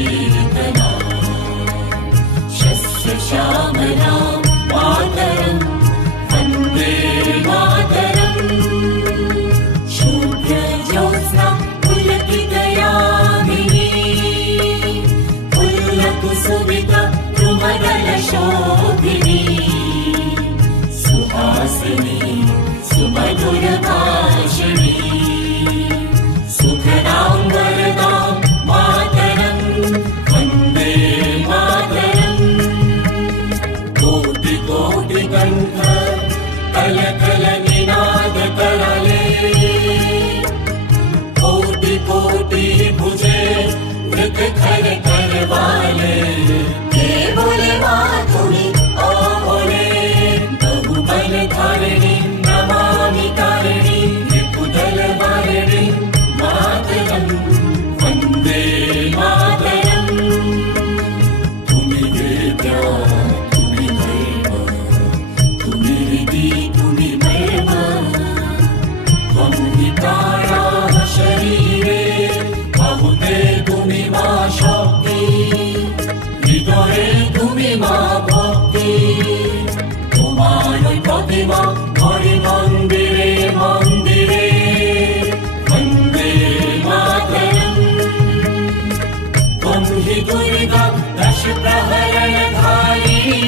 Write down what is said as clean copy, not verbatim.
कीर्तना शस्य श्यामलां मातरं वन्दे मातरम् शूद्रज्योत्स्ना पुलकितयामिनी पुल्लकुसुमिता द्रुमदलशोभिनी सुहासिनी सुमधुरभाषिणी सुखदां वरदां मातरं वन्दे मातरम् कोटि कोटि कण्ठ कलकल निनाद करले कोटि कोटि भुजे मृग खर करवाले के बोले माधुरी ओ बोले बहुबल धारिणी नमामि तारिणी विपुदल वारिणी मातरं वन्दे मातरम् तुमि वेद्या तुमि दैव तुमि हृदि तुमि मर्म त्वं हि प्राणाः शरीरे बहुते तुमि मा शक्ति हृदये तुमि मा भक्ति তোমার প্রতিমা হরি মন্দিরে মন্দিরে বন্দে মাতরম ত্বং হি দুর্গা দশ প্রহরণধারিণী